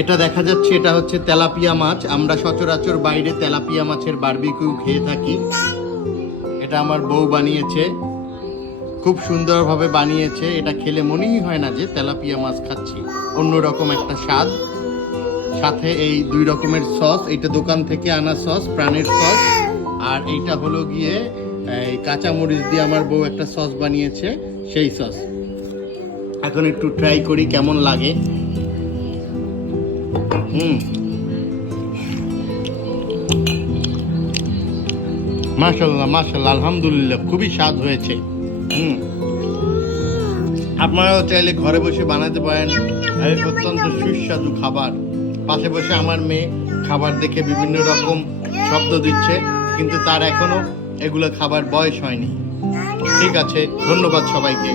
এটা দেখা যাচ্ছে এটা হচ্ছে তেলাপিয়া মাছ। আমরা সচরাচর বাইরে তেলাপিয়া মাছের বারবিকিউ খেয়ে থাকি। এটা আমার বউ বানিয়েছে, খুব সুন্দরভাবে বানিয়েছে। এটা খেলে মনেই হয় না যে তেলাপিয়া মাছ খাচ্ছি, অন্যরকম একটা স্বাদ। সাথে এই 2 রকমের সস, এটা দোকান থেকে আনা সস, প্রাণের সস। আর এইটা হলো গিয়ে এই কাঁচামরিচ দিয়ে আমার বউ একটা সস বানিয়েছে, সেই সস। এখন একটু ট্রাই করি কেমন লাগে। মাশাআল্লাহ মাশাআল্লাহ, আলহামদুলিল্লাহ, খুবই স্বাদ হয়েছে। আপনারাও চাইলে ঘরে বসে বানাতে পারেন, এই অত্যন্ত সুস্বাদু খাবার। পাশে বসে আমার মেয়ে খাবার দেখে বিভিন্ন রকম শব্দ দিচ্ছে, কিন্তু তার এখনো এগুলো খাবার বয়স হয়নি। ঠিক আছে, ধন্যবাদ সবাইকে।